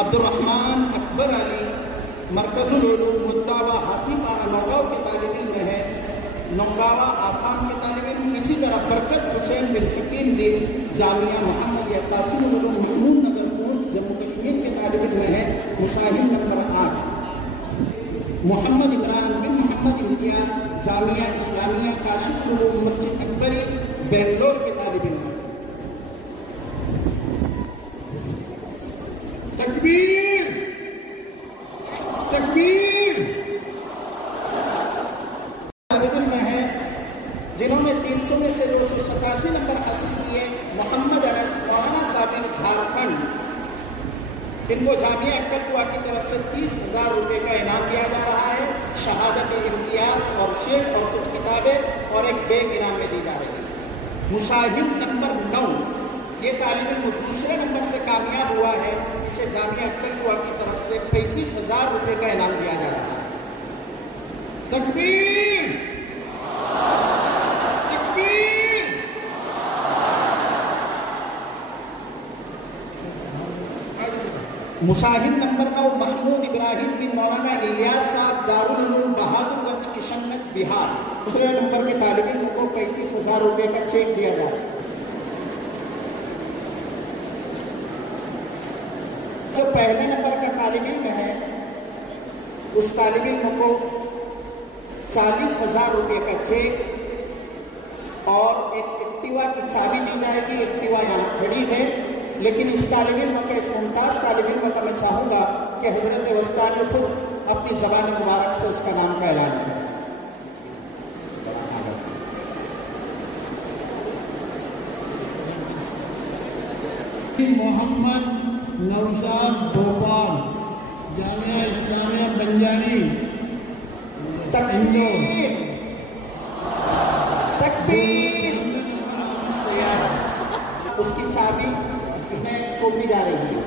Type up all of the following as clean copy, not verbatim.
Abdurrahman Akbar Ali मरकजुल Uloom मुद्दावा हाथीपारा Naugaon के तालिब इल्म है, नौगावा आसाम के तालिब इल्म। इसी तरह बरकत हुसैन बिन हकीम दीन जामिया मोहम्मदिया कासिम उलूम महमूद नगर पूंछ जम्मू कश्मीर के तालिब इल्म है, मुसाहिब नंबर 8। मोहम्मद इमरान बिन मोहम्मद इम्तियाज जामिया इस्लामिया काशिफ उलूम मस्जिद अकबरी बेंगलोर के तालिब इल्म। तकबीर तकबीर में है जिन्होंने 300 में से 287 नंबर हासिल किए। मोहम्मद अनस मौलाना साबिर झारखंड, इनको जामिया अक्कलकुआ की तरफ से 30,000 रुपये का इनाम दिया जा रहा है। शहादत इम्तियाज और शेख और कुछ किताबें और एक बैग इनाम में दी जा रही है। मुसाहिब नंबर 9, ये तालिब इल्म दूसरे नंबर से कामयाब हुआ है। इसे जामिया अक्कलकुआ की तरफ से 35,000 रुपये का इनाम दिया जा रहा है। तकबीर तकबीर। मुसाहिब नंबर 9 महमूद इब्राहिम बिन मौलाना इलियास साहब दारुल उलूम बहादुरगंज किशनगंज बिहार, दूसरे नंबर के तालिब इल्म को 35,000 रुपये का चेक दिया जा रहा है। जो पहले नंबर का तालिब इल्म है उस तालिब इल्म को 40,000 रुपये का चेक और एक एक्टिवा की चाबी दी जाएगी। एक्टिवा यहाँ खड़ी है, लेकिन इस तालिब इल्म के, इस मुमताज तालिब इल्म का मैं चाहूँगा कि हजरत वस्तानी खुद अपनी ज़बान मुबारक से उसका नाम का ऐलान करें। मोहम्मद नौशाद भोपाल, जामिया इस्लामिया बंजारी। तकबीर तकबीर। उसकी चाबी में सौंपी जा रही है।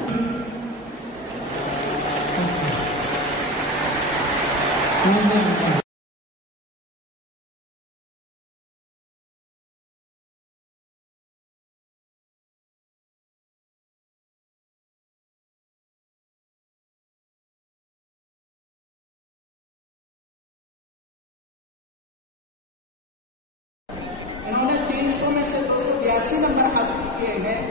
इन्होंने 300 में से 282 नंबर हासिल किए हैं।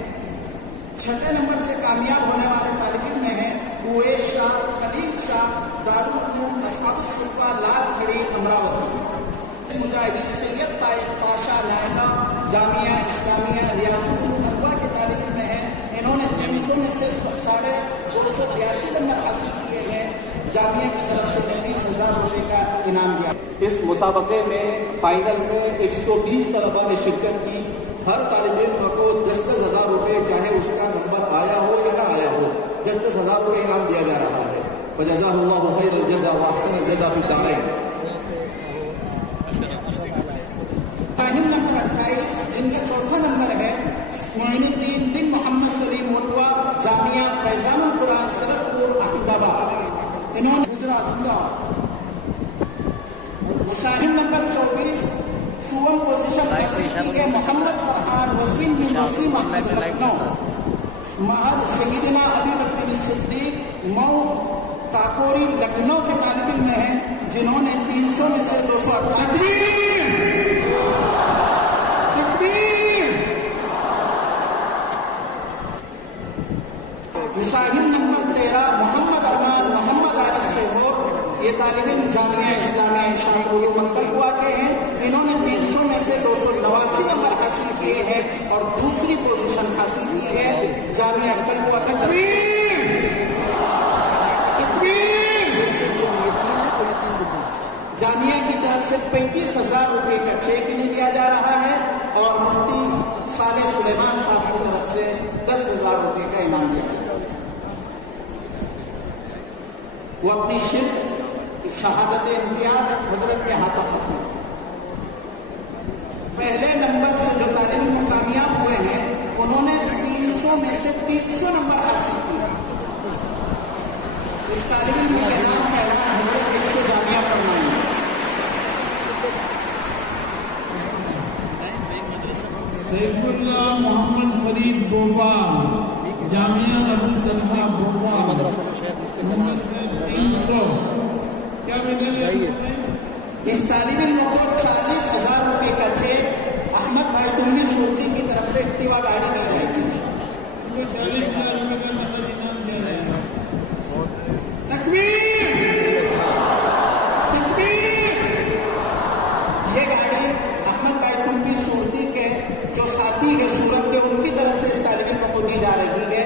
6 नंबर से कामयाब होने वाले तालिब इल्म हैं उवैस शाह, खलील शाह, दारुल उलूम असहाब सुफ़ा, लाल खड़ी, अमरावती। मुजाहिद सैयद तायब पाशा नायदा जामिया इस्लामिया रियासुल अनवा के तालिब इल्म हैं। इन्होंने 300 में से 282 नंबर हासिल किए हैं। जामिया की तरफ से 30,000 रुपये का इनाम दिया। इस मुसाबके में फाइनल में 120 तलबा ने शिरकत की। हर तालिब इल्म को 10,000 रुपये, चाहे उसका नंबर आया हो या ना आया हो, 10,000 रुपये इनाम दिया जा रहा है। वजज़ाहुल्लाहु खैरल जज़ा व अहसनल जज़ा फिद दारैन। ताहिल नंबर 28, जिनका चौथा नंबर है मोइनुद्दीन बिन मोहम्मद सलीम मुतवा, जामिया फैजानुल कुरान सरफपुर अहमदाबाद। इन्होंने गुजरात। मुसाहिब नंबर 24, सुवम पोजीशन हासिल की है मोहम्मद फरहान वसीम बिन वसीम अहमद लखनऊ। महद सय्यदना अबी बकर सिद्दीक मऊ काकोरी लखनऊ के तालिब इल्म हैं, जिन्होंने 300 में से 288। मुसाहिब नंबर 13 मोहम्मद अरमान मोहम्मद आरिफ सेहोर, ये तालिब इल्म जामिया इस्लामिया शाहपुर अक्कलकुआ के हैं। इन्होंने 300 में से 289 नंबर हासिल किए हैं और दूसरी पोजीशन हासिल की है जामिया अक्कलकुआ। तकबीर तकबीर। जामिया की तरफ से 35,000 रुपये का चेक इन्हें दिया जा रहा है और मुफ्ती साले सुलेमान साहब की तरफ से 10,000 रुपये का इनाम दिया जाता है। वो अपनी शिरक शहादत इम्तियाज हजरत के हाथों हासिल। पहले नंबर से जो तालिब इल्म कामयाब हुए हैं उन्होंने 300 में से 300 नंबर हासिल किए। इस तालिब इल्म के नाम का ऐलान हजरत से जामिया फरमाएंगे। सैफुल्लाह मोहम्मद फरीद भोपाल, जामिया अबुल तलहा भोपाल। तालिब इल्म को 40,000 रुपये का चेक अहमद भाई तुमनी सूरती की तरफ से एक्टिवा गाड़ी दी जाएगी। 40,000 रुपये का नकद इनाम दिया जाएगा। तकबीर तकबीर। ये गाड़ी अहमद भाई तुमनी सूरती के जो साथी है सूरत के, उनकी तरफ से इस तालिब इल्म को दी जा रही है।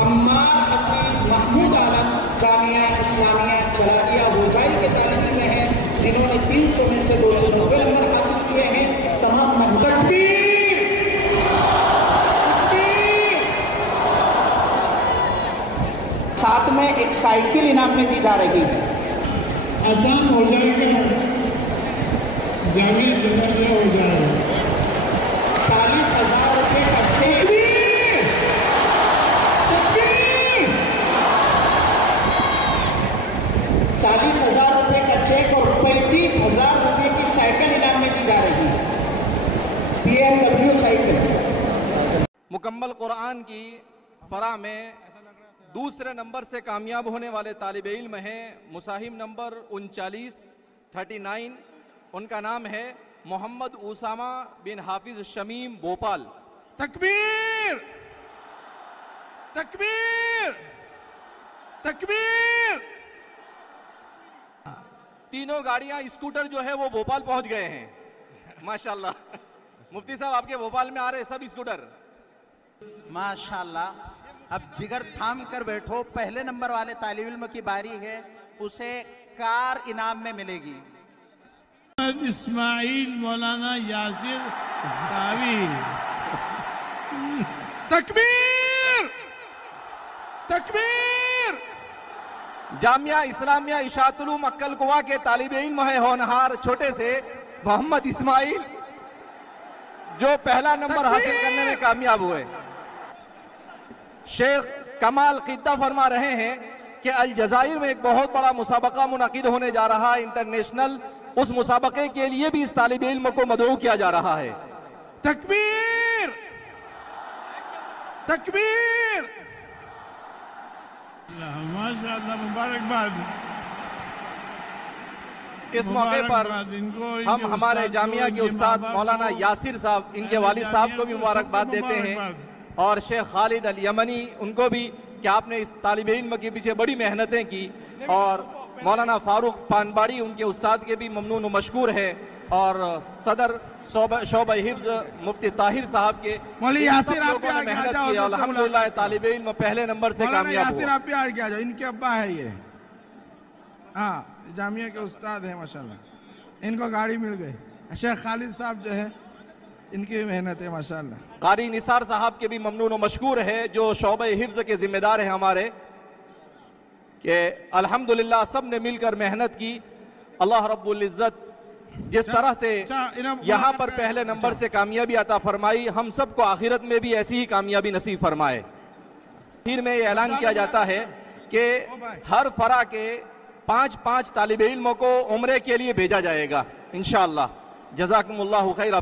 अम्मार हफीज महमूद आलम जामिया इस्लामिया चलारिया होजाई के तालिब इल्म हैं, जिन्होंने 300 में से 290 नंबर हासिल किए हैं। तमाम तकबीर तकबीर। साथ में एक साइकिल इनाम में दी जा रही है। आसान हो जाएगा, जामिया जलालिया हो जाएगा। 40,000 रुपये का चेक। 40,000 रुपये का चेक और 35,000 रुपये की साइकिल इनाम में दी जा रही है। BMW cycle. मुकम्मल कुरान की फरा में दूसरे नंबर से कामयाब होने वाले तालिब इल्म हैं मुसाहिम नंबर 39 उनका नाम है मोहम्मद उसामा बिन हाफिज शमीम भोपाल। तकबीर तकबीर तकबीर। तीनों गाड़ियां स्कूटर जो है वो भोपाल पहुंच गए हैं माशाल्लाह। मुफ्ती साहब आपके भोपाल में आ रहे सब स्कूटर माशाल्लाह। अब जिगर थाम कर बैठो, पहले नंबर वाले तालिब इल्म की बारी है, उसे कार इनाम में मिलेगी। इस्माइल मौलाना यासिर दावी। तकबीर तकबीर। जामिया इस्लामिया इशातुल अक्कल कुआ के तालिब इल्म है होनहार छोटे से मोहम्मद इस्माइल, जो पहला नंबर हासिल करने में कामयाब हुए। शेख कमाल किद्दा फरमा रहे हैं कि अलजायर में एक बहुत बड़ा मुसाबका मुनक़िद होने जा रहा है इंटरनेशनल, उस मुसाबके के लिए भी इस तालिब इल्म को मदऊ किया जा रहा है। तकबीर तकबीर। माशाअल्लाह, मुबारकबाद। इस मौके पर हम हमारे जामिया के उस्ताद मौलाना यासिर साहब, इनके वालिद साहब को भी मुबारकबाद देते हैं, और शेख खालिद अल यमनी उनको भी कि आपने इस तालिब इल्म के पीछे बड़ी मेहनतें की, और मौलाना फारूक पानबाड़ी उनके उस्ताद के भी ममनून व मशकूर है, और सदर शोबा हिफ्ज मुफ्ती ताहिर साहब के मौलाना यासिर आप भी आगे आ मेहनत जाओ। की। अल्हम्दुलिल्लाह तालिब इल्म पहले नंबर से मौलाना कामयाब यासिर हुआ। आप भी आगे आ जाओ, इनके अब्बा है ये। हाँ, जामिया के उस्ताद है माशाल्लाह, इनको गाड़ी मिल गई। शेख खालिद साहब जो है, इनकी भी मेहनत है माशाल्लाह। कारी निसार साहब के भी ममनून व मशकूर है, जो शोबा हिफ्ज के जिम्मेदार हैं हमारे, कि अल्हम्दुलिल्लाह सब ने मिलकर मेहनत की। अल्लाह रब्बुल इज्जत जिस तरह से यहाँ पर पहले नंबर से कामयाबी अता फरमाई, हम सबको आखिरत में भी ऐसी ही कामयाबी नसीब फरमाए। फिर में ये ऐलान किया जाता है कि हर फरा के 5 तालिब इल्मों को उम्रे के लिए भेजा जाएगा इंशाअल्लाह। जज़ाकुमुल्लाहु खैर।